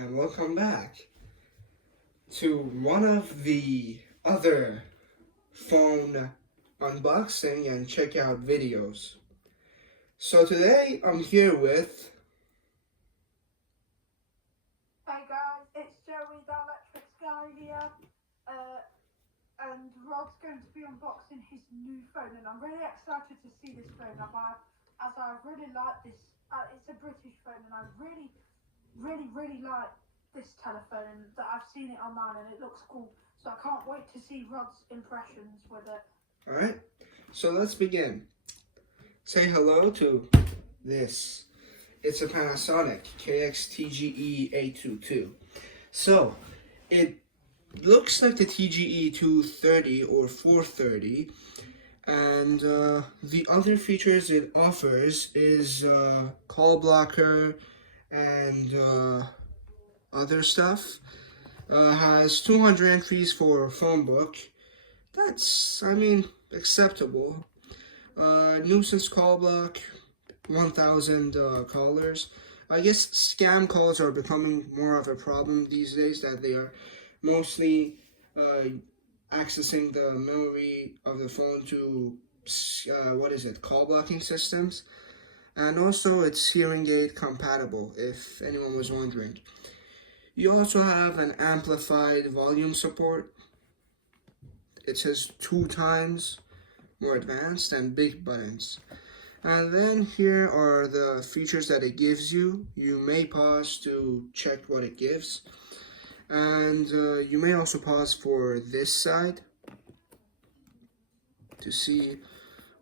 and welcome back to one of the other phone unboxing and checkout videos. So today I'm here with... Hey guys, it's Joey the Electrics guy here, and Rod's going to be unboxing his new phone, and I'm really excited to see this phone. As I really like this, it's a British phone, and I really like this telephone. That I've seen it online and it looks cool, so I can't wait to see Rod's impressions with it. Alright, so let's begin. Say hello to this. It's a Panasonic KX-TGE822. So, it looks like the TGE230 or 430, and the other features it offers is call blocker and other stuff. Has 200 entries for Phonebook. That's, acceptable. Nuisance call block, 1,000 callers. I guess scam calls are becoming more of a problem these days, that they are mostly accessing the memory of the phone to, call blocking systems. And also it's hearing aid compatible, if anyone was wondering. You also have an amplified volume support. It says 2 times more advanced and big buttons. And then here are the features that it gives you. You may pause to check what it gives. And you may also pause for this side to see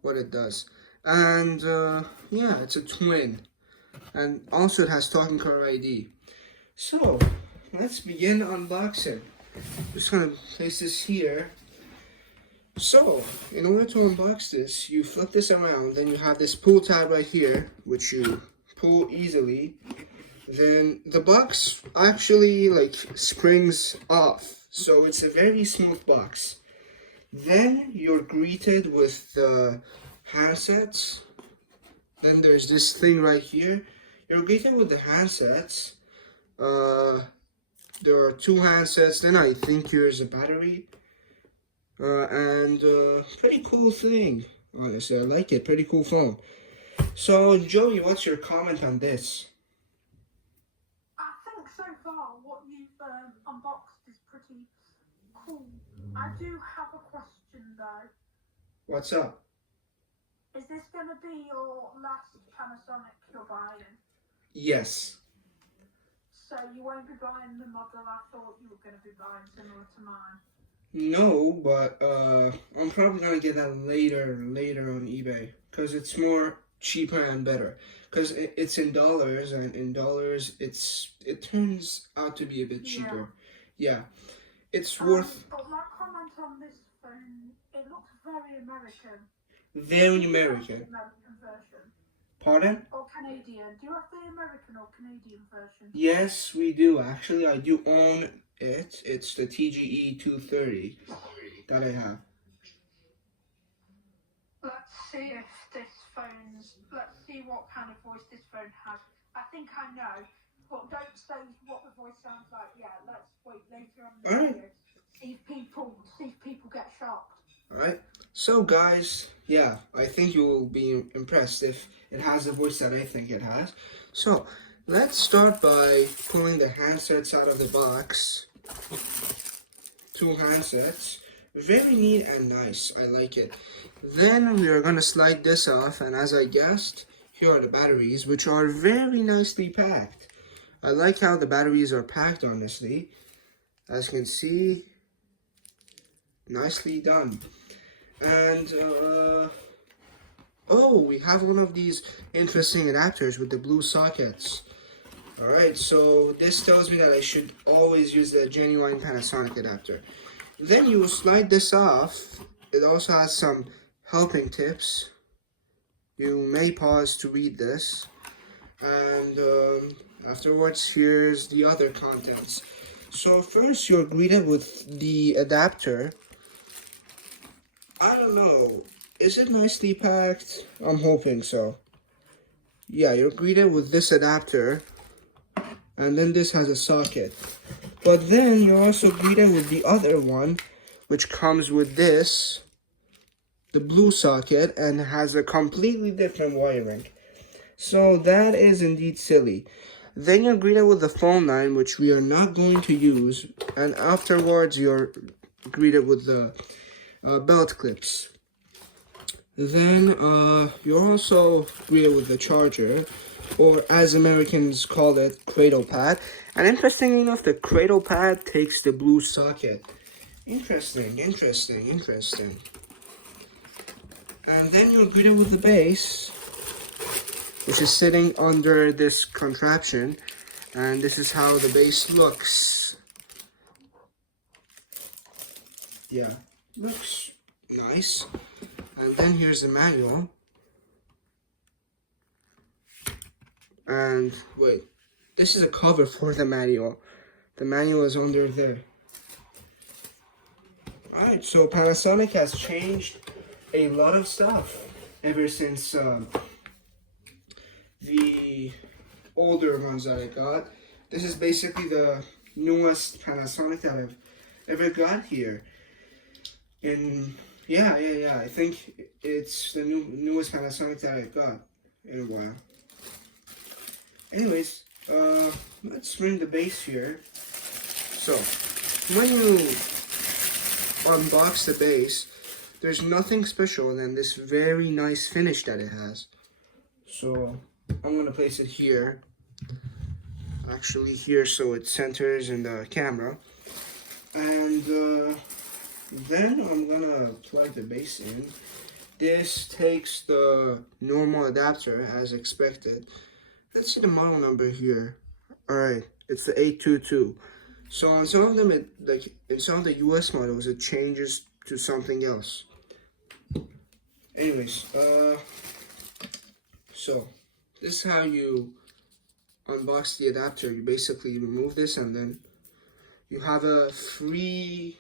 what it does. And yeah, it's a twin. And also it has talking car ID. So, let's begin unboxing. Just gonna place this here. So, in order to unbox this, you flip this around, then you have this pull tab right here, which you pull easily. Then the box actually springs off, so it's a very smooth box. Then you're greeted with the handsets. Then there's this thing right here. You're greeted with the handsets. There are 2 handsets. Then I think here's a battery. And pretty cool thing. Honestly, I like it. Pretty cool phone. So, Joey, what's your comment on this? I think so far what you've unboxed is pretty cool. I do have a question though. What's up? Is this going to be your last Panasonic you're buying? Yes. So you won't be buying the model I thought you were going to be buying, similar to mine? No, but I'm probably gonna get that later on eBay, because it's more cheaper and better. Because it's in dollars, and in dollars it turns out to be a bit cheaper. Yeah, it's worth. But my comment on this phone, it looks very American. Very American. American version. Pardon? Or Canadian. Do you have the American or Canadian version? Yes, we do. Actually, I do own it. It's the TGE230 that I have. Let's see if this let's see what kind of voice this phone has. I think I know, but don't say what the voice sounds like yet. Let's wait later on in the video. See if people get shocked. Alright, so guys, yeah, I think you will be impressed if it has the voice that I think it has. So, let's start by pulling the handsets out of the box. 2 handsets. Very neat and nice. I like it. Then we are going to slide this off, and as I guessed, here are the batteries, which are very nicely packed. I like how the batteries are packed, honestly. As you can see, nicely done. And, oh, we have one of these interesting adapters with the blue sockets. Alright, so this tells me that I should always use the genuine Panasonic adapter. Then you will slide this off. It also has some helping tips. You may pause to read this. And afterwards, here's the other contents. So first, you're greeted with the adapter. I don't know. Is it nicely packed? I'm hoping so. Yeah, you're greeted with this adapter. and then this has a socket. But then you're also greeted with the other one, which comes with this, the blue socket, and has a completely different wiring. So that is indeed silly. Then you're greeted with the phone line, which we are not going to use, and afterwards you're greeted with the belt clips. Then you're also greeted with the charger, or as Americans call it, cradle pad. And interestingly enough, the cradle pad takes the blue socket. Interesting. And then you're greeted with the base, which is sitting under this contraption. And this is how the base looks. Yeah, looks nice. And then here's the manual. And wait, this is a cover for the manual. The manual is under there. Alright, so Panasonic has changed a lot of stuff ever since the older ones that I got. This is basically the newest Panasonic that I've ever got here. Yeah. I think it's the newest Panasonic that I've got in a while. Anyways, let's bring the base here. So, when you unbox the base, there's nothing special than this very nice finish that it has. So, I'm going to place it here. Actually here, so it centers in the camera. And then I'm going to plug the base in. This takes the normal adapter as expected. Let's see the model number here. Alright, it's the 822. So on some of them, in some of the US models, it changes to something else. Anyways, so this is how you unbox the adapter. You basically remove this, and then you have a freely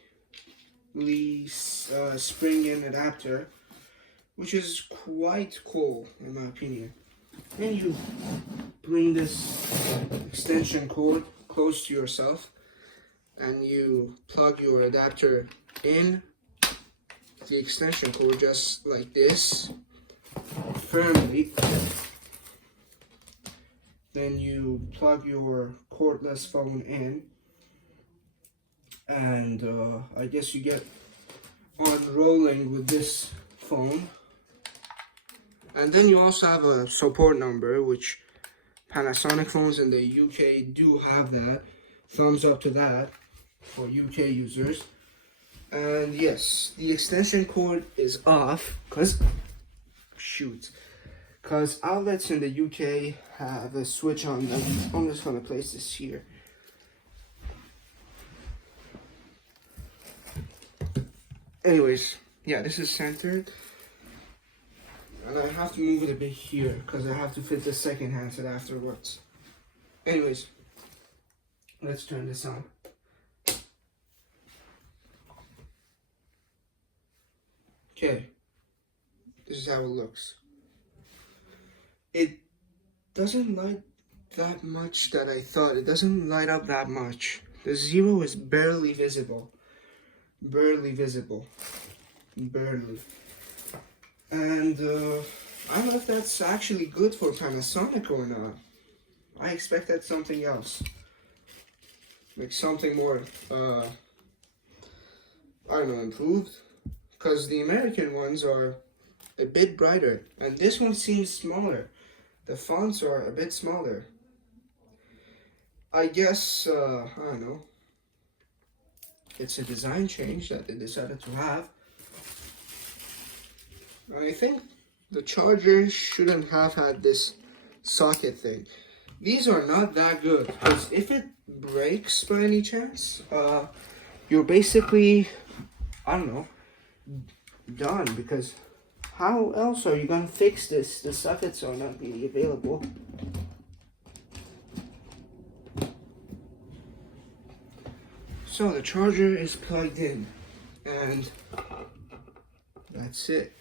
spring-in adapter, which is quite cool in my opinion. Then you bring this extension cord close to yourself, and you plug your adapter in the extension cord just like this, firmly. Then you plug your cordless phone in, and I guess you get on rolling with this phone. And then you also have a support number, which Panasonic phones in the UK do have that. Thumbs up to that for UK users. And yes, the extension cord is off because outlets in the UK have a switch on them. I'm just gonna place this here. Anyways, yeah, this is centered. And I have to move it a bit here because I have to fit the second handset afterwards. Anyways, let's turn this on. Okay, this is how it looks. It doesn't light that much that I thought. It doesn't light up that much. The zero is barely visible. Barely. And I don't know if that's actually good for Panasonic or not. I expected something else. Like something more, I don't know, improved. Because the American ones are a bit brighter. And this one seems smaller. The fonts are a bit smaller. I guess, I don't know. It's a design change that they decided to have. I think the charger shouldn't have had this socket thing. These are not that good, because if it breaks by any chance, you're basically, I don't know, done, because how else are you gonna fix this? The sockets are not really available. So the charger is plugged in, and that's it.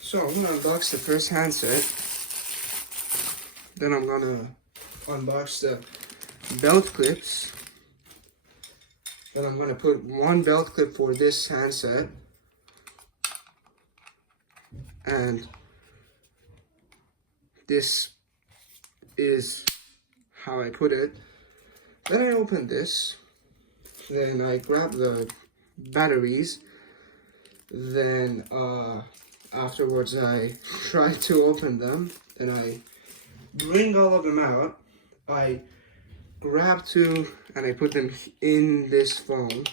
So I'm gonna unbox the first handset, then I'm gonna unbox the belt clips. Then I'm going to put one belt clip for this handset. And this is how I put it. Then I open this. Then I grab the batteries. Then afterwards I try to open them. Then I bring all of them out. I grab two and I put them in this phone.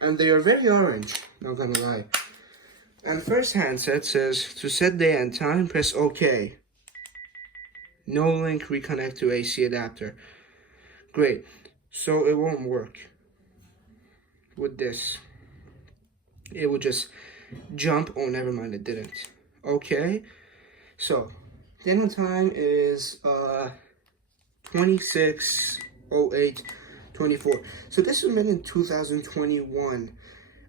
And they are very orange, not gonna lie. And first handset says, to set day and time, press OK. No link, reconnect to AC adapter. Great. So it won't work with this. It would just jump. Oh, never mind, it didn't. Okay. So, dinner time is 26/08/24. So this was made in 2021.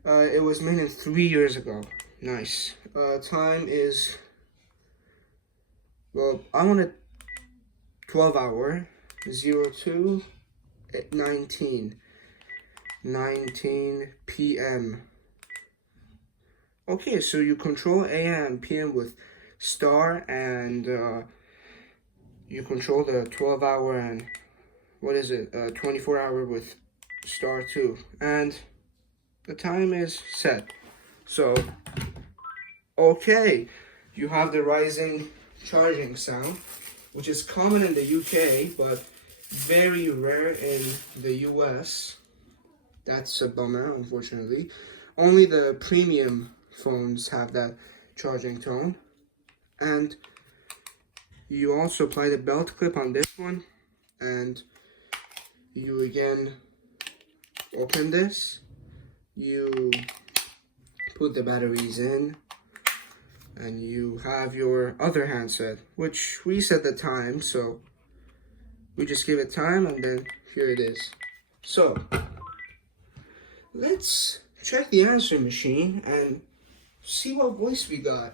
It was made in 3 years ago. Nice. Time is, well, I want a 12-hour, 02/19 p.m. Okay, so you control AM, PM with star, and you control the 12-hour and, what is it, 24-hour with star too. And the time is set. So, okay, you have the rising charging sound, which is common in the UK, but very rare in the US. That's a bummer, unfortunately. Only the premium phones have that charging tone. And you also apply the belt clip on this one, and you again open this. You put the batteries in, and you have your other handset, which we set the time, so we just give it time, and then here it is. So let's check the answer machine and see what voice we got.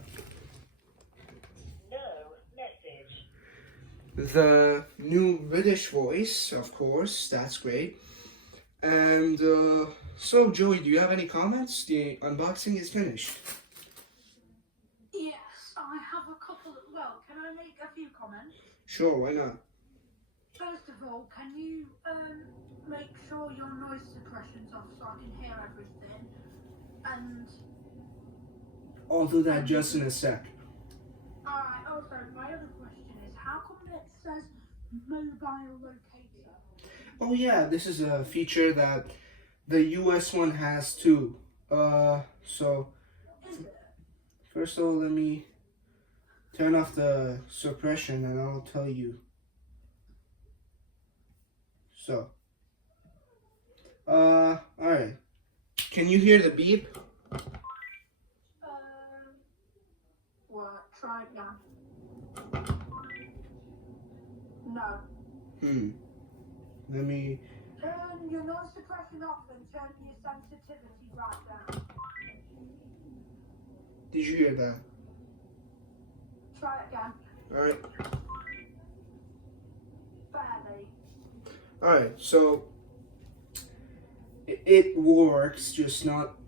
No message. The new British voice, of course, that's great. And so Joey, do you have any comments? The unboxing is finished. Yes, I have a couple. Well, can I make a few comments? Sure, why not? First of all, can you make sure your noise suppression's off so I can hear everything? And I'll do that just in a sec. alright, also my other question is, how come it says mobile locator? Oh yeah, this is a feature that the US one has too. So What is it? first of all, let me turn off the suppression and I'll tell you. So, alright. Can you hear the beep? What? Try again. No. Let me. Turn your noise suppression off and turn your sensitivity right down. Did you hear that? Try it again. Alright. Barely. Alright, so it works, just not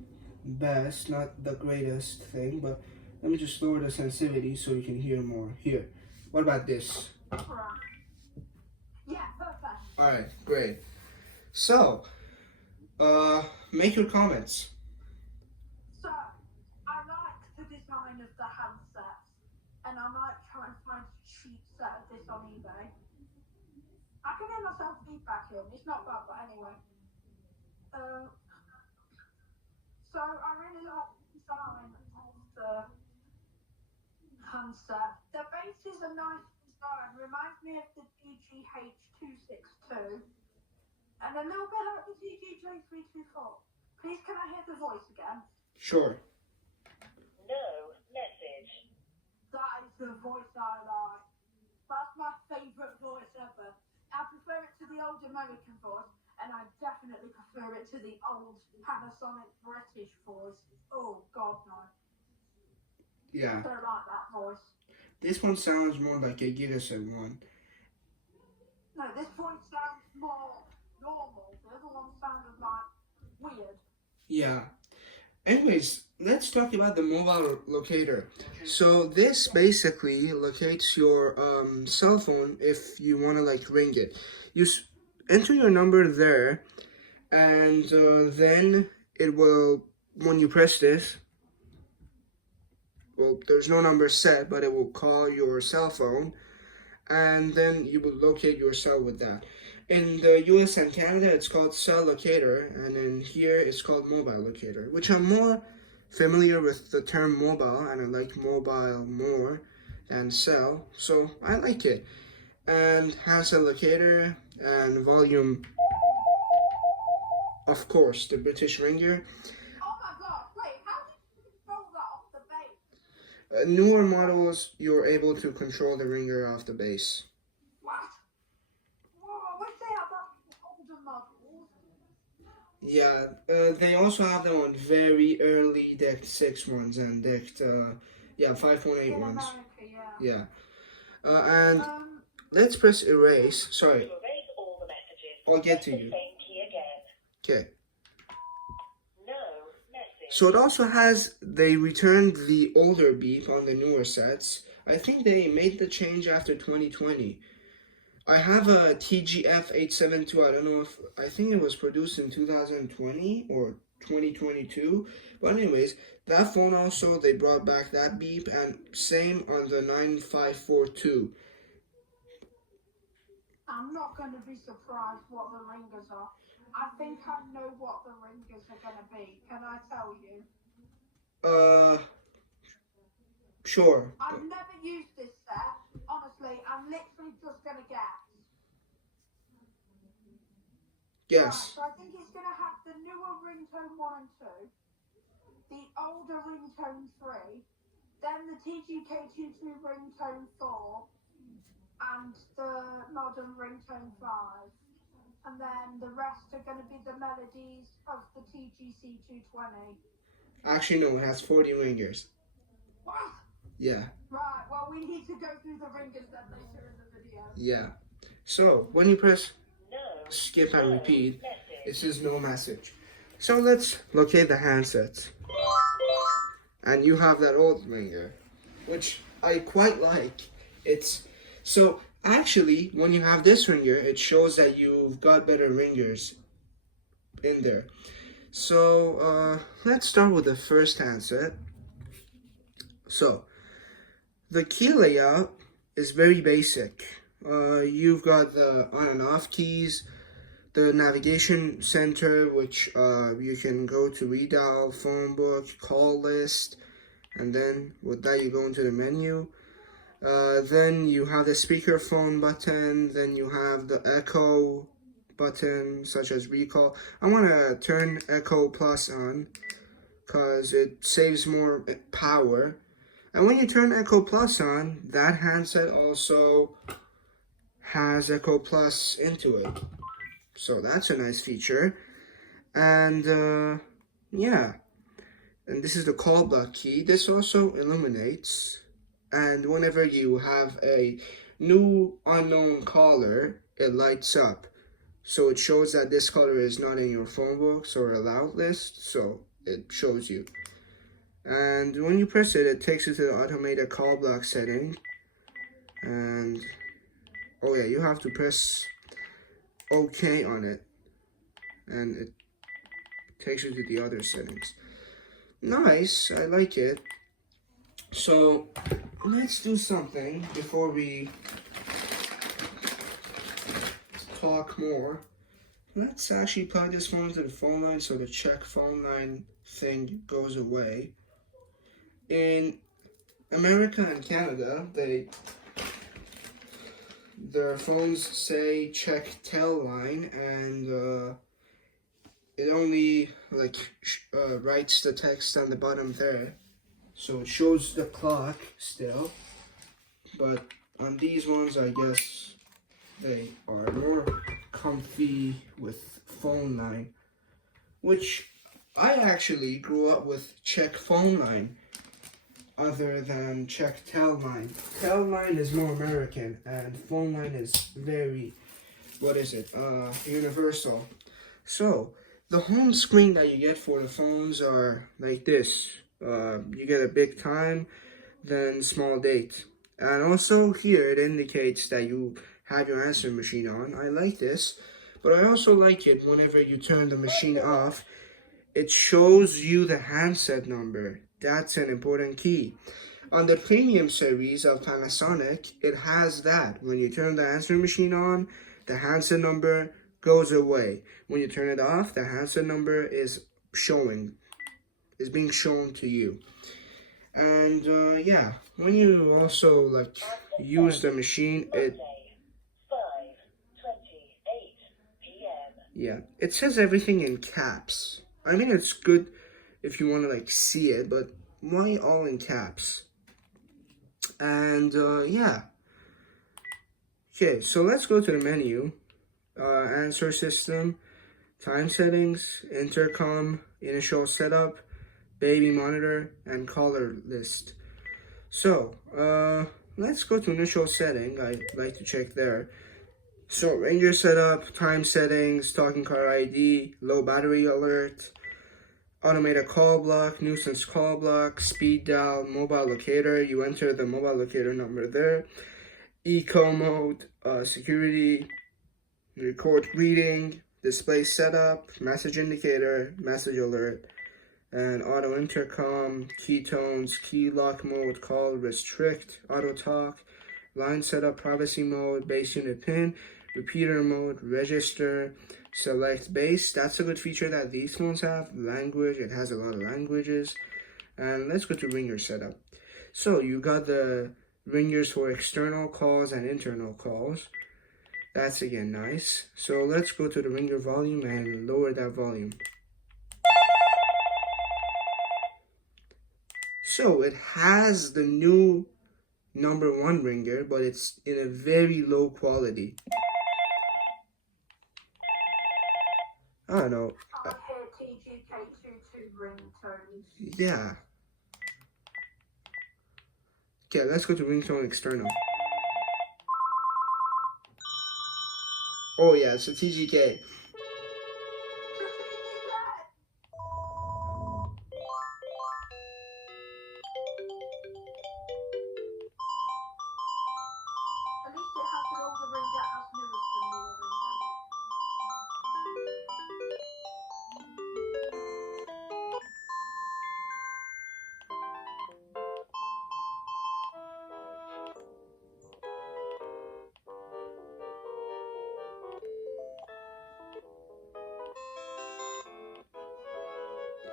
best, not the greatest thing, but let me just lower the sensitivity so you can hear more. Here. What about this? Right. Yeah, perfect. Alright, great. So, make your comments. So, I like the design of the handsets, and I might try and find a cheap set of this on eBay. I can hear myself feedback in. It's not bad, but anyway. So I really like the design of the handset. The base is a nice design. Reminds me of the DECT and a little bit like the DECT. Please, can I hear the voice again? Sure. No message. That is the voice I like. That's my favourite voice ever. I prefer it to the old American voice, and I definitely prefer it to the old Panasonic British voice. Oh, God, no. Yeah. I don't like that voice. This one sounds more like a Gigaset one. this one sounds more normal. The other one sounded like weird. Yeah. Anyways, let's talk about the mobile locator. So this basically locates your cell phone if you want to like ring it. You enter your number there, and then it will, when you press this, well, there's no number set, but it will call your cell phone, and then you will locate your cell with that. In the US and Canada, it's called cell locator, and in here, it's called mobile locator, which I'm more familiar with the term mobile, and I like mobile more than cell, so I like it. And handset locator and volume, of course, the British ringer. Oh my god, wait, how did you control that off the base? Newer models, you're able to control the ringer off the base. What? Whoa, I wish they had that in older models. Yeah, they also have them on very early DECT 6 ones and DECT 5.8 In ones. America, yeah. Yeah. And let's press erase. Sorry, To erase all the messages, I'll get press to the you. same key again. Okay. No message. So it also has, they returned the older beep on the newer sets. I think they made the change after 2020. I have a TGF822. I don't know if, I think it was produced in 2020 or 2022. But anyways, that phone also, they brought back that beep, and same on the 9542. I'm not going to be surprised what the ringers are. I think I know what the ringers are going to be. Can I tell you? Sure. I've never used this set. Honestly, I'm literally just going to guess. Yes. Right, so I think it's going to have the newer ringtone 1 and 2, the older ringtone 3, then the TGK22 ringtone 4, and the modern ringtone 5. And then the rest are going to be the melodies of the TGC220. Actually, no, it has 40 ringers. What? Yeah. Right, well, we need to go through the ringers then later in the video. Yeah. So, when you press No skip and repeat, message. it says no message. So let's locate the handsets. And you have that old ringer, which I quite like. It's so actually when you have this ringer, it shows that you've got better ringers in there. So let's start with the first handset. So the key layout is very basic. You've got the on and off keys, the navigation center, which you can go to redial, Phonebook, call list, and then with that you go into the menu. Then you have the speakerphone button, then you have the echo button such as recall. I want to turn Echo Plus on because it saves more power. And when you turn Echo Plus on, that handset also has Echo Plus into it. So that's a nice feature. And yeah, and this is the call block key. This also illuminates, and whenever you have a new unknown caller, it lights up. So it shows that this caller is not in your phone books or allowed list, so it shows you. And when you press it, it takes you to the automated call block setting. And oh yeah, you have to press OK on it, and it takes you to the other settings. Nice, I like it. So let's do something before we talk more. Let's actually plug this phone into the phone line so the check phone line thing goes away. In America and Canada, their phones say check tel line, and it only like writes the text on the bottom there, so it shows the clock still. But on these ones, I guess they are more comfy with phone line, which I actually grew up with check phone line other than check tel line. Tel line is more American, and phone line is very what is it? Universal. So the home screen that you get for the phones are like this. You get a big time, then small date. And also here it indicates that you have your answer machine on. I like this, but I also like it whenever you turn the machine off. It shows you the handset number. That's an important key. On the premium series of Panasonic, it has that. When you turn the answering machine on, the handset number goes away. When you turn it off, the handset number is being shown to you. And yeah, when you also like use the machine, Monday, 5:28 p.m. it says everything in caps. I mean, it's good if you want to like see it, but why all in caps? And yeah. Okay, so let's go to the menu. Answer system, time settings, intercom, initial setup, baby monitor, and caller list. So, let's go to initial setting. I like to check there. So, Ranger setup, time settings, talking car ID, low battery alert, automated call block, nuisance call block, speed dial, mobile locator. You enter the mobile locator number there. Eco mode, security, record greeting, display setup, message indicator, message alert, and auto intercom, key tones, key lock mode, call restrict, auto talk, line setup, privacy mode, base unit pin, repeater mode, register, select base. That's a good feature that these phones have. Language, it has a lot of languages. And let's go to ringer setup. So you got the ringers for external calls and internal calls. That's again nice. So let's go to the ringer volume and lower that volume. So it has the new #1 ringer, but it's in a very low quality. I don't know. I hear TGK22 ringtones. Yeah. Okay, let's go to ringtone external. Oh yeah, it's a TGK. At least it has an older ringer as new as the newer ringer.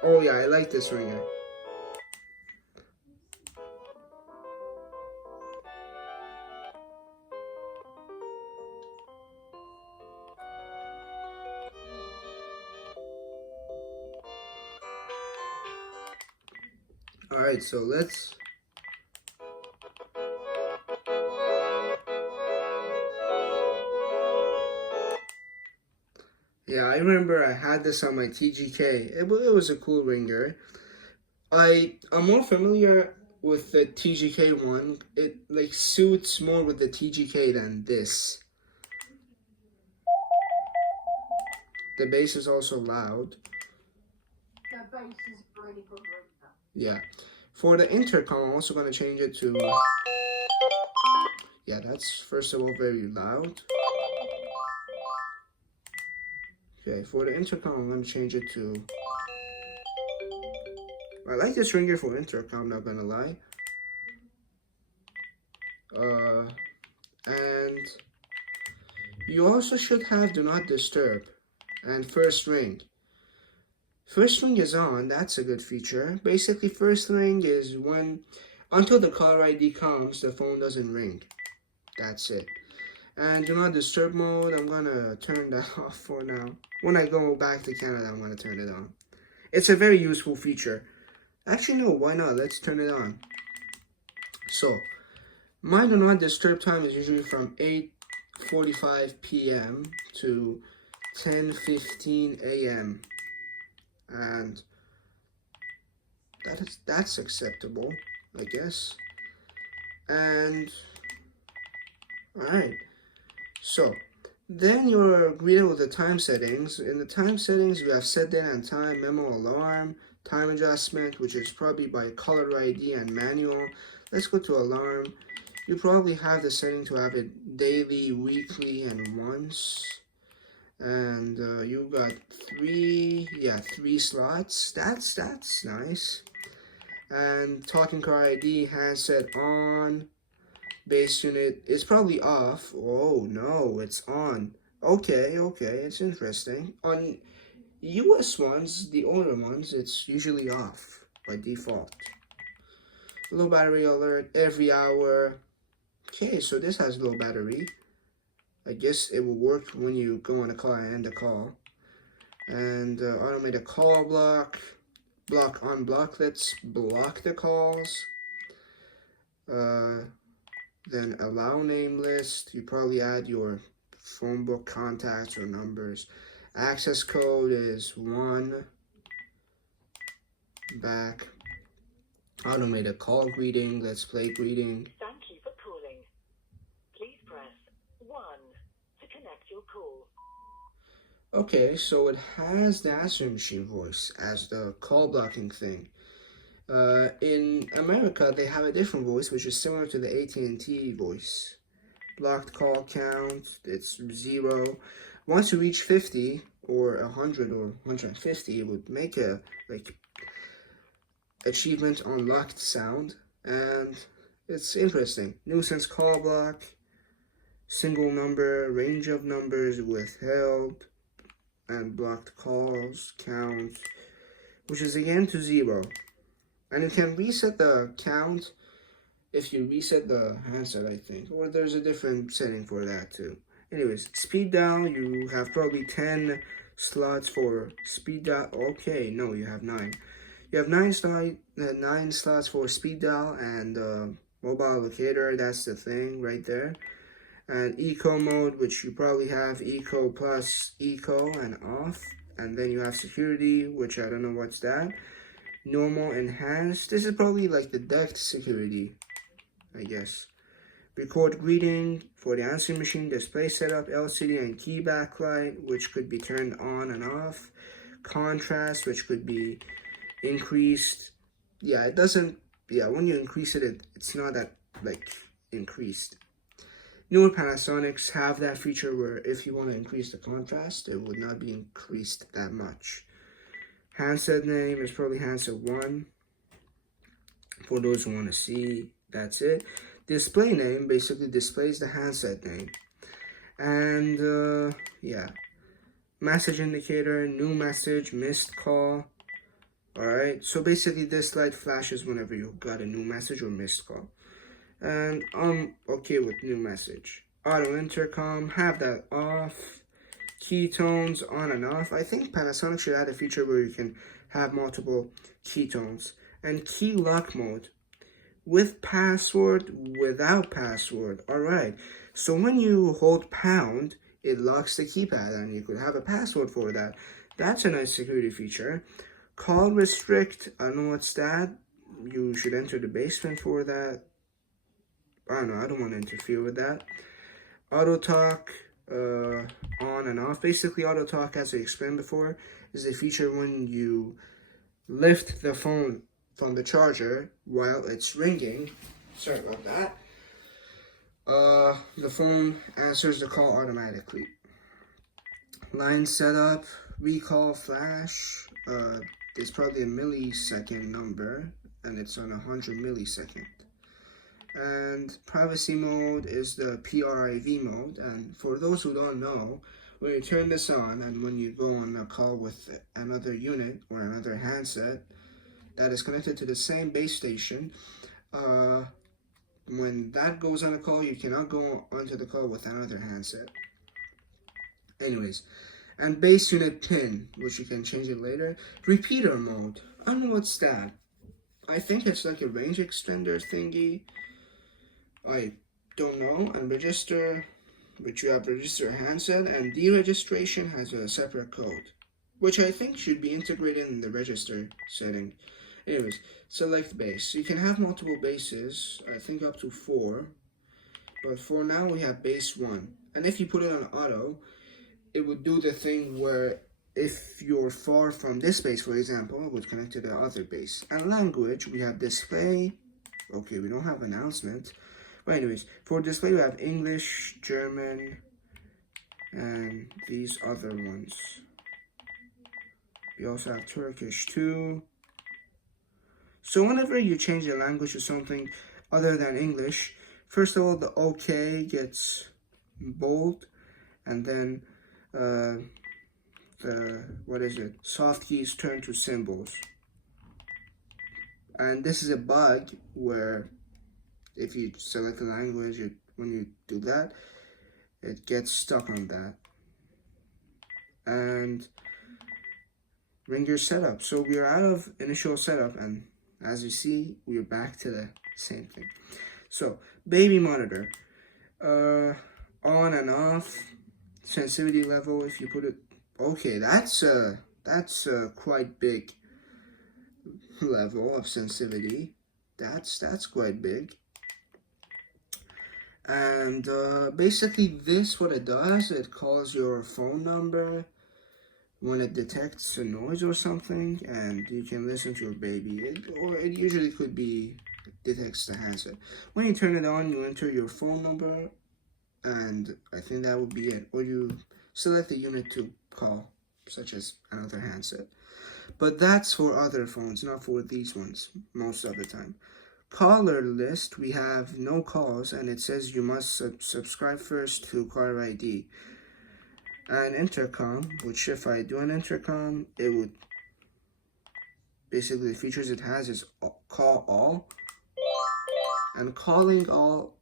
Oh yeah, I like this ringer. Alright, so let's... Yeah, I remember I had this on my TGK. It was a cool ringer. I'm more familiar with the TGK one. It like suits more with the TGK than this. The bass is also loud. The bass is really good ringer. Yeah. For the intercom, I'm also going to change it to... Yeah, that's first of all very loud. Okay, for the intercom, I'm going to change it to... I like this ringer for intercom, not going to lie. And you also should have do not disturb and first ring. First ring is on, that's a good feature. Basically, first ring is when, until the caller ID comes, the phone doesn't ring. That's it. And do not disturb mode, I'm gonna turn that off for now. When I go back to Canada, I'm gonna turn it on. It's a very useful feature. Actually, no, why not? Let's turn it on. So, my do not disturb time is usually from 8:45 p.m. to 10:15 a.m. And that's acceptable, I guess. And alright, so Then you're greeted with the time settings. In the time settings, you have set date and time, memo alarm, time adjustment, which is probably by caller ID and manual. Let's go to alarm. You probably have the setting to have it daily, weekly, and once. And you got three slots. That's nice. And talking car ID, handset on. Base unit is probably off. Oh no, it's on. Okay, it's interesting. On US ones, the older ones, it's usually off by default. Low battery alert every hour. Okay, so this has low battery. I guess it will work when you go on a call and end a call. And automated call block. Block unblock. Let's block the calls. Then allow name list. You probably add your phone book contacts or numbers. Access code is 1. Back. Automated call greeting. Let's play greeting. Thank you for calling. Please press 1 to connect your call. Okay, so it has the answering machine voice as the call blocking thing. In America, they have a different voice, which is similar to the AT&T voice. Blocked call count, it's 0. Once you reach 50 or 100 or 150, it would make a achievement unlocked sound, and it's interesting. Nuisance call block, single number, range of numbers withheld, and blocked calls count, which is again to 0. And you can reset the count if you reset the handset, I think. Or there's a different setting for that too. Anyways, speed dial, you have probably 10 slots for speed dial. Okay, no, you have 9. You have 9 slots for speed dial and mobile locator. That's the thing right there. And eco mode, which you probably have eco plus eco and off. And then you have security, which I don't know what's that. Normal, enhanced. This is probably like the DECT security, I guess. Record greeting for the answering machine, display setup, LCD and key backlight, which could be turned on and off. Contrast, which could be increased. Yeah, it doesn't, when you increase it, it's not that, increased. Newer Panasonics have that feature where if you want to increase the contrast, it would not be increased that much. Handset name is probably handset 1. For those who want to see, that's it. Display name basically displays the handset name. And message indicator, new message, missed call. Alright, so basically this light flashes whenever you got a new message or missed call. And I'm okay with new message. Auto intercom, have that off. Key tones on and off. I think Panasonic should add a feature where you can have multiple key tones. And key lock mode. With password, without password. Alright, so when you hold pound, it locks the keypad and you could have a password for that. That's a nice security feature. Call restrict, I don't know what's that. You should enter the basement for that. I don't know, I don't want to interfere with that. Auto talk, on and off. Basically, auto talk, as I explained before, is a feature when you lift the phone from the charger while it's ringing. Sorry about that. The phone answers the call automatically. Line setup, recall flash. There's probably a millisecond number, and it's on 100 millisecond. And privacy mode is the PRIV mode. And for those who don't know, when you turn this on and when you go on a call with another unit or another handset that is connected to the same base station, when that goes on a call, you cannot go onto the call with another handset. Anyways, and base unit pin, which you can change it later. Repeater mode, I don't know what's that. I think it's like a range extender thingy. I don't know. And register, which you have register handset, and deregistration has a separate code, which I think should be integrated in the register setting. Anyways, select base. You can have multiple bases, I think up to 4, but for now we have base 1. And if you put it on auto, it would do the thing where if you're far from this base, for example, it would connect to the other base. And language, we have display. Okay, we don't have announcement. But anyways, for display, we have English, German, and these other ones. We also have Turkish too. So whenever you change the language to something other than English, first of all, the OK gets bold, and then soft keys turn to symbols. And this is a bug where if you select a language, when you do that, it gets stuck on that. And ring your setup. So we are out of initial setup, and as you see, we are back to the same thing. So baby monitor, on and off, sensitivity level. If you put it, okay, that's quite big level of sensitivity. That's quite big. And basically, this what it does, it calls your phone number when it detects a noise or something, and you can listen to your baby. Or it usually could be detects the handset. When you turn it on, you enter your phone number, and I think that would be it. Or you select a unit to call, such as another handset. But that's for other phones, not for these ones, most of the time. Caller list, we have no calls, and it says you must subscribe first to caller ID. And intercom, which if I do an intercom, it would basically, the features it has is call all, and calling all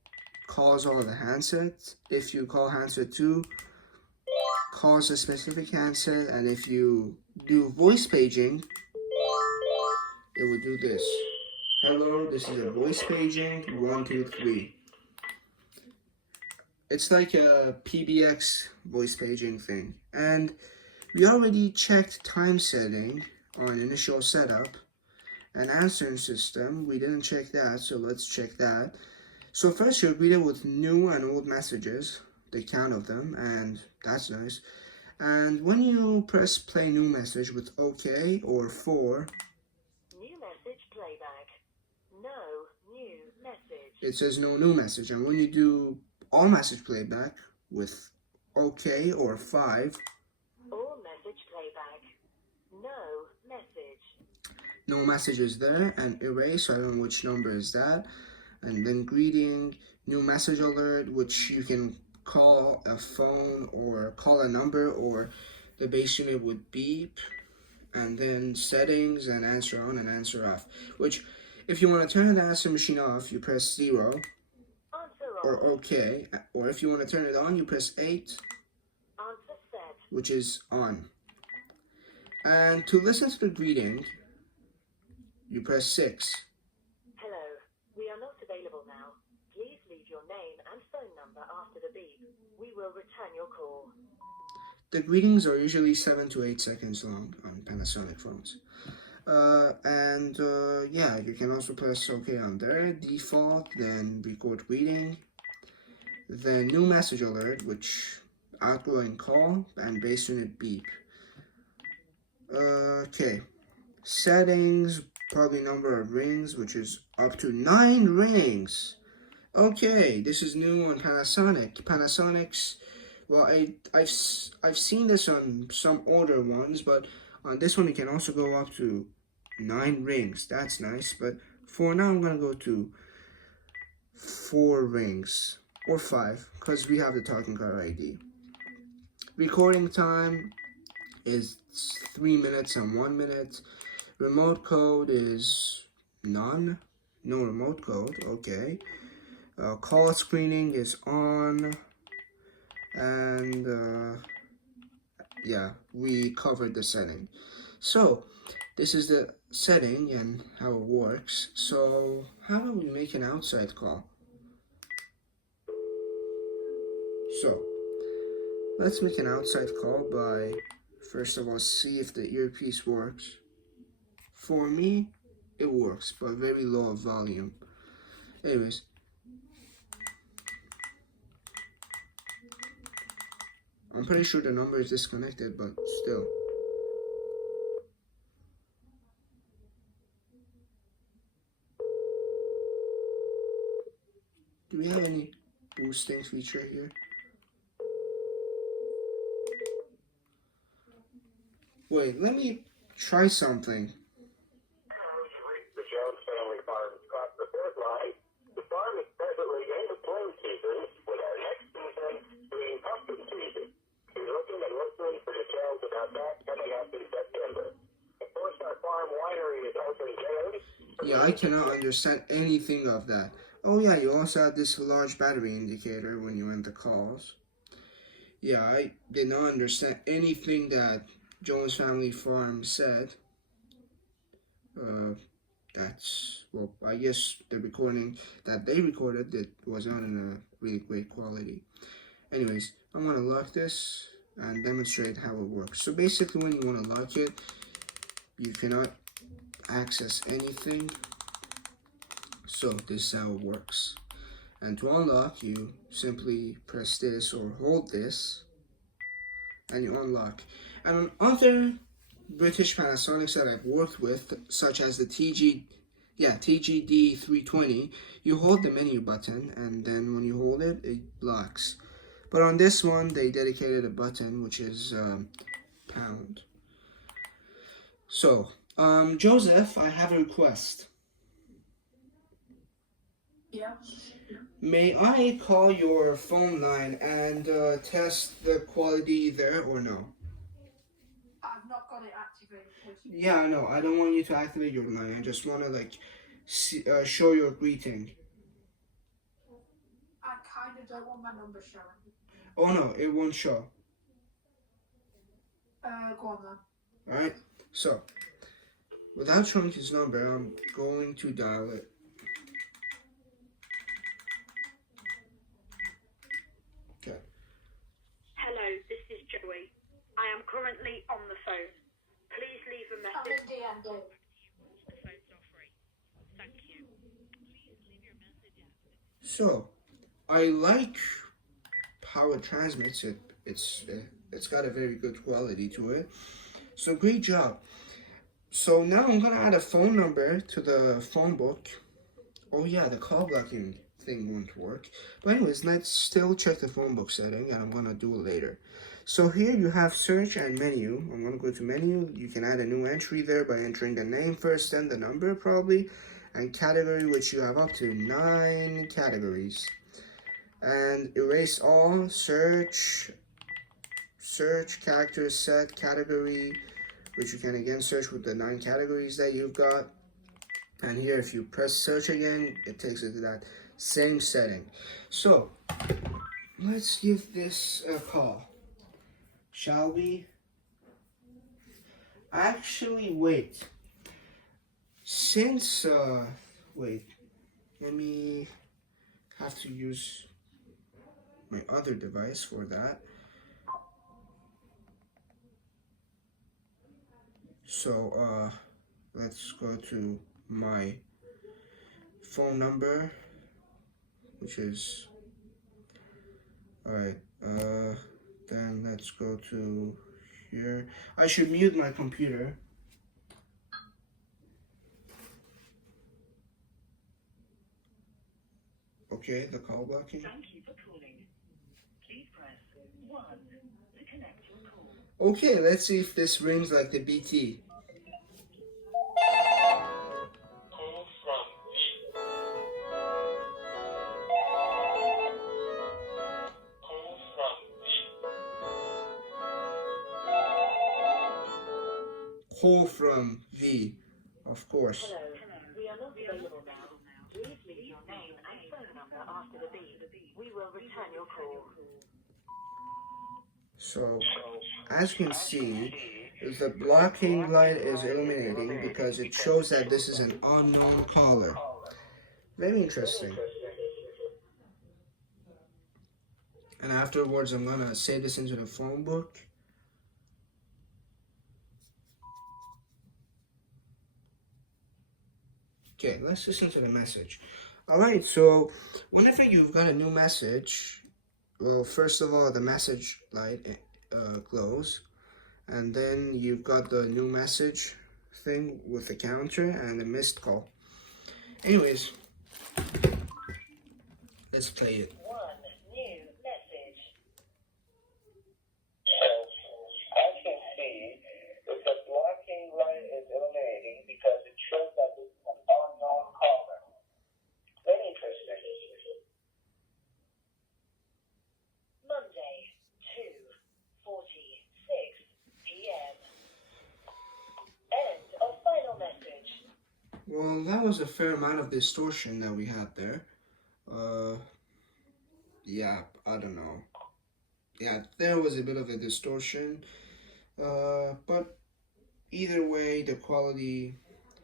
calls all the handsets. If you call handset 2, calls a specific handset, and if you do voice paging, it would do this. Hello, this is a voice paging 1, 2, 3. It's like a PBX voice paging thing. And we already checked time setting on initial setup and answering system. We didn't check that, so let's check that. So first you're greeted with new and old messages, the count of them, and that's nice. And when you press play new message with OK or 4, New message playback. No new message. it says no new message. And when you do all message playback with OK or 5, All message playback. No message. no message is there, and erase, so I don't know which number is that. And then greeting, new message alert, which you can call a phone or call a number, or the base unit would beep. And then settings and answer on and answer off, which if you want to turn the answer machine off, you press 0 Answer or on. OK, or if you want to turn it on, you press 8, Answer set. which is on. And to listen to the greeting, you press 6. Hello. We are not available now. Please leave your name and phone number after the beep. We will return your call. The greetings are usually 7 to 8 seconds long on Panasonic phones. Yeah, you can also press OK on there, default, then record greeting, then new message alert, which outgoing call, and base unit beep. Okay, settings, probably number of rings, which is up to 9 rings. Okay, this is new on Panasonic. Panasonics, well, I've seen this on some older ones, but on this one it can also go up to 9 rings. That's nice, but for now I'm gonna go to 4 rings or 5 because we have the talking car ID. Recording time is 3 minutes and 1 minute. Remote code is none. No remote code. Okay. Call screening is on, and yeah, we covered the setting. So this is the setting and how it works. So how do we make an outside call? So let's make an outside call by first of all see if the earpiece works. For me, it works, but very low volume. Anyways. I'm pretty sure the number is disconnected, but still. Do we have any boosting feature here? Wait, let me try something. The Jones family farm across the fourth line. The farm is presently in the play season, with our next season being custom season. Be looking and listening for details about that coming up in September. Of course, our farm winery is open daily. Yeah, I cannot understand anything of that. Oh yeah, you also have this large battery indicator when you end the calls. Yeah, I did not understand anything that Jones Family Farm said. Well, I guess the recording that they recorded it was not in a really great quality. Anyways, I'm gonna lock this and demonstrate how it works. So basically, when you want to lock it, you cannot access anything. So this is how it works. And to unlock, you simply press this or hold this, and you unlock. And on other British Panasonics that I've worked with, such as the TGD822, you hold the menu button, and then when you hold it, it locks. But on this one, they dedicated a button, which is pound. So, Joseph, I have a request. Yeah. May I call your phone line and test the quality there or no? I've not got it activated. Yeah, no, I don't want you to activate your line. I just want to like show your greeting. I kind of don't want my number showing. Oh no, it won't show. Go on then. Alright, so without showing his number, I'm going to dial it. Okay. Hello, this is Joey. I am currently on the phone. Please leave a I'm message. in DMD. The phone's not free. Thank you. Please leave your message after. So, I like how it transmits it. It's got a very good quality to it. So great job. So now I'm gonna add a phone number to the phone book. Oh yeah, the call blocking thing won't work. But anyways, let's still check the phone book setting, and I'm gonna do it later. So here you have search and menu. I'm gonna go to menu. You can add a new entry there by entering the name first, then the number probably, and category, which you have up to 9 categories. And erase all, search, character set, category, which you can again search with the 9 categories that you've got. And here, if you press search again, it takes it to that same setting. So let's give this a call, shall we? Actually, wait. Since wait, let me have to use my other device for that. So let's go to my phone number, which is alright. Then let's go to here. I should mute my computer. Okay, the call blocking. Thank you for calling. Please press 1 to connect your call. Okay, let's see if this rings like the BT. Call from V. Call from V. Call from V, of course. Hello. We are not available now. Please leave your name and phone number after the beep. We will return your call. So, as you can see, the blocking light is illuminating because it shows that this is an unknown caller. Very interesting. And afterwards, I'm gonna save this into the phone book. Okay, let's listen to the message. Alright, so whenever you've got a new message, well, first of all, the message light glows, and then you've got the new message thing with the counter and the missed call. Anyways, let's play it. One new message. As you can see, if the blocking light is illuminating because it shows that this is an unknown caller. Very interesting. Monday, 2:46 p.m. End of final message. Well, that was a fair amount of distortion that we had there. Yeah, I don't know. Yeah, there was a bit of a distortion. But either way, the quality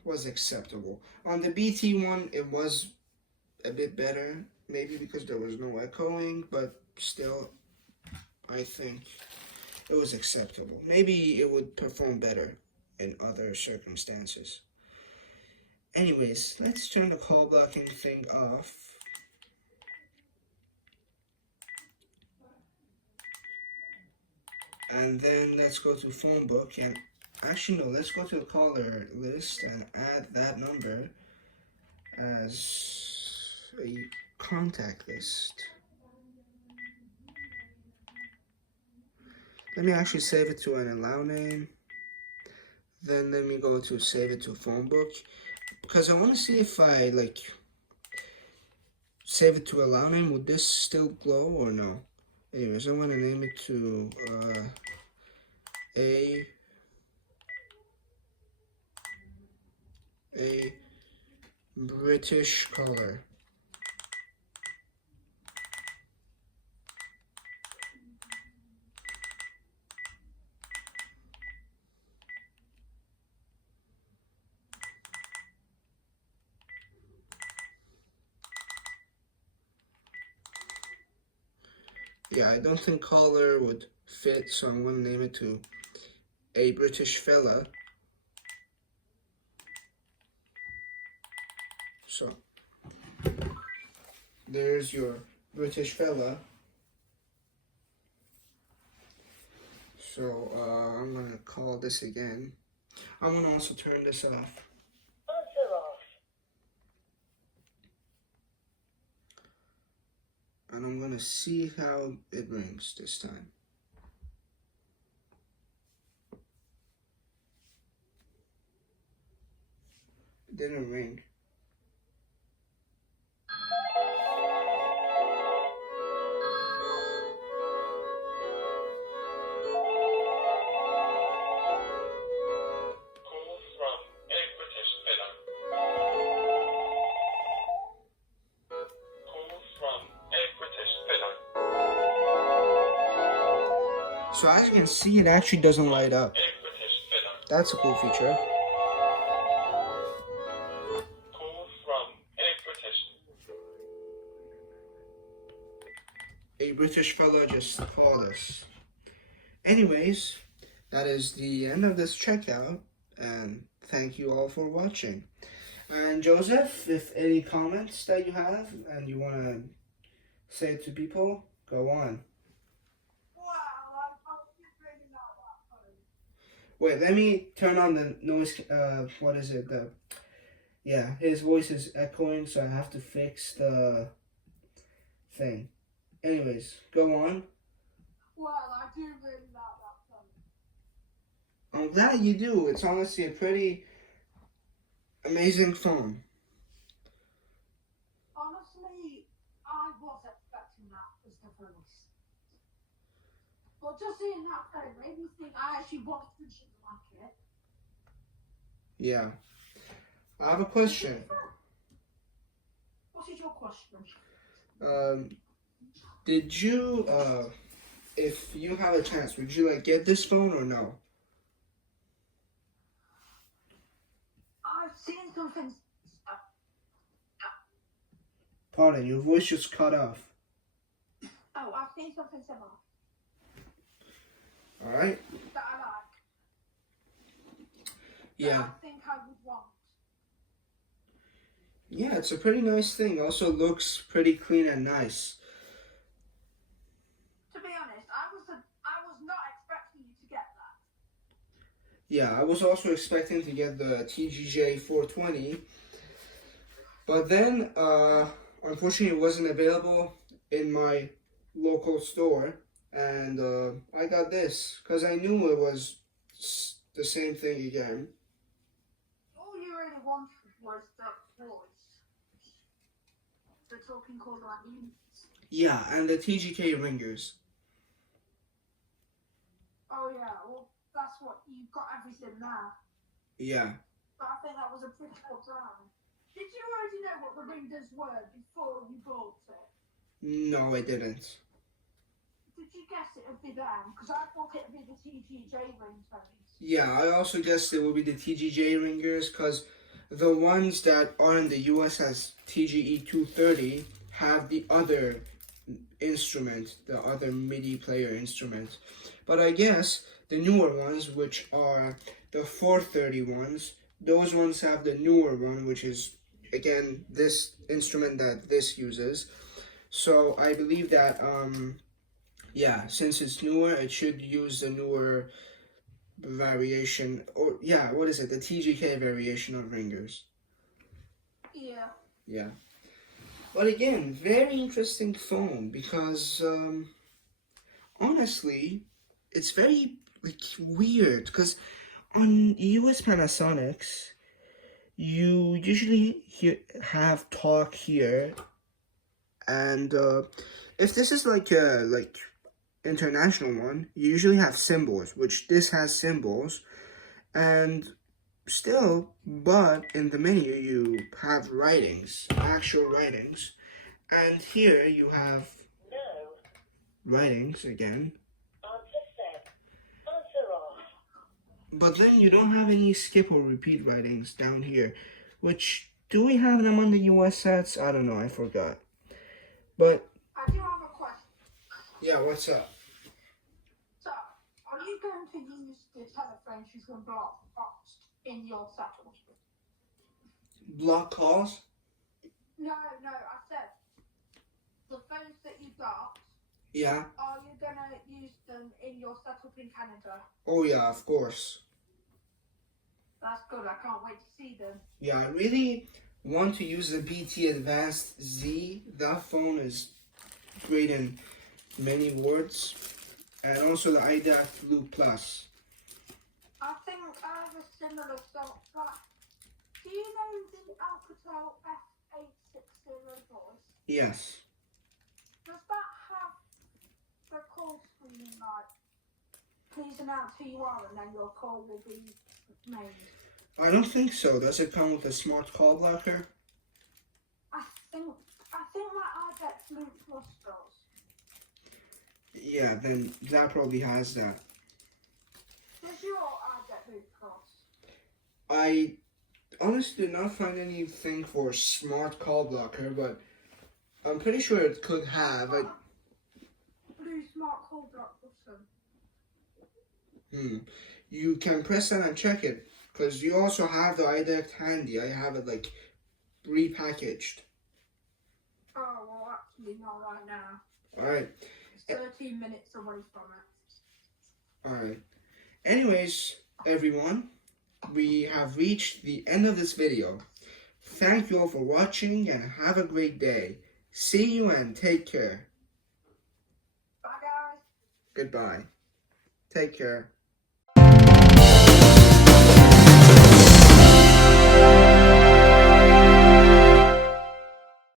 was acceptable. On the BT one, it was a bit better, maybe because there was no echoing, but still, I think it was acceptable. Maybe it would perform better in other circumstances. Anyways, let's turn the call blocking thing off. And then let's go to Phonebook, and actually no, let's go to the caller list and add that number as a contact list. Let me actually save it to an allow name. Then let me go to save it to Phonebook, because I want to see if I like save it to allow name, would this still glow or no? Anyways, I'm gonna name it to a British color. Yeah, I don't think color would fit, so I'm gonna name it to a British fella. So there's your British fella. So I'm gonna call this again. I'm gonna also turn this off. Answer off. And I'm gonna see how it rings this time. It didn't ring. Call from a British fella. Call from a British fella. So as you can see, it actually doesn't light up. A British fella. That's a cool feature. Call from a British. A British fella just called us. Anyways, that is the end of this checkout, and thank you all for watching. And Joseph, if any comments that you have and you want to say it to people, go on. Wow, I was really not that funny. Wait, let me turn on the noise, what is it, yeah, his voice is echoing, so I have to fix the thing. Anyways, go on. Well, I do really not that funny. I'm glad you do. It's honestly a pretty amazing phone. Honestly, I was expecting that as the voice. But just seeing that phone made me think I actually was thinking like it. Yeah. I have a question. What is your question? Did you, if you have a chance, would you like get this phone or no? I've seen something. Pardon, your voice just cut off. Oh, I've seen something similar Alright? that I like. Yeah. That I think I would want. Yeah, 'Yeah, it's a pretty nice thing. Also looks pretty clean and nice. Honestly, I was expecting that as the voice. Yeah, it's a pretty nice thing. Also looks pretty clean and nice. Yeah, it's a pretty nice thing. Also looks pretty clean and nice. Yeah, it's a pretty nice thing. Also looks pretty clean and nice. Yeah, I was also expecting to get the TGJ420, but then unfortunately it wasn't available in my local store, and I got this because I knew it was the same thing again. All you really wanted was that voice. The talking called like you. Yeah, and the TGK ringers. Oh yeah, well that's what you got everything now. Yeah. But I think that was a pretty good time. Did you already know what the ringers were before you bought it? No, I didn't. Did you guess it would be them? Because I thought it would be the TGJ ringtones. Yeah, I also guessed it would be the TGJ ringers because the ones that are in the US as TGE822 have the other instrument, the other MIDI player instrument. But I guess the newer ones, which are the 430 ones, those ones have the newer one, which is again this instrument that this uses. So I believe that yeah, since it's newer, it should use the newer variation, or yeah, what is it, the TGK variation of ringers. Yeah. Yeah, but again, very interesting phone because honestly it's very like weird because on US Panasonics you usually have talk here, and if this is like a international one, you usually have symbols, which this has symbols, and still, but in the menu you have writings, actual writings, and here you have No. writings again, Answer set. Answer off. but then you don't have any skip or repeat writings down here, which, do we have them on the US sets? I don't know, I forgot. But I do have a question. yeah, what's up? So, are you going to use the telephone she's going to block box in your setup? Block calls? No, I said the phones that you got, Yeah. are you going to use them in your setup in Canada? Oh yeah, of course. That's good, I can't wait to see them. Yeah, I really want to use the BT Advanced Z. That phone is great in many words. And also the iDECT Loop Plus. I think I have a similar thought, but do you know the Alcatel F860 voice? Yes. Does that have the call screen like, please announce who you are and then your call will be made? I don't think so. Does it come with a smart call blocker? I think my iDECT Loop Plus does. Yeah, then that probably has that. Does your iDECT Loop Plus? I honestly did not find anything for smart call blocker, but I'm pretty sure it could have. Blue smart call block button. You can press that and check it, because you also have the iDECT handy. I have it like repackaged. Oh, well, actually not right now. Alright. It's 13 minutes away from it. Alright. Anyways, everyone, we have reached the end of this video. Thank you all for watching and have a great day. See you and take care. Bye, guys. Goodbye. Take care.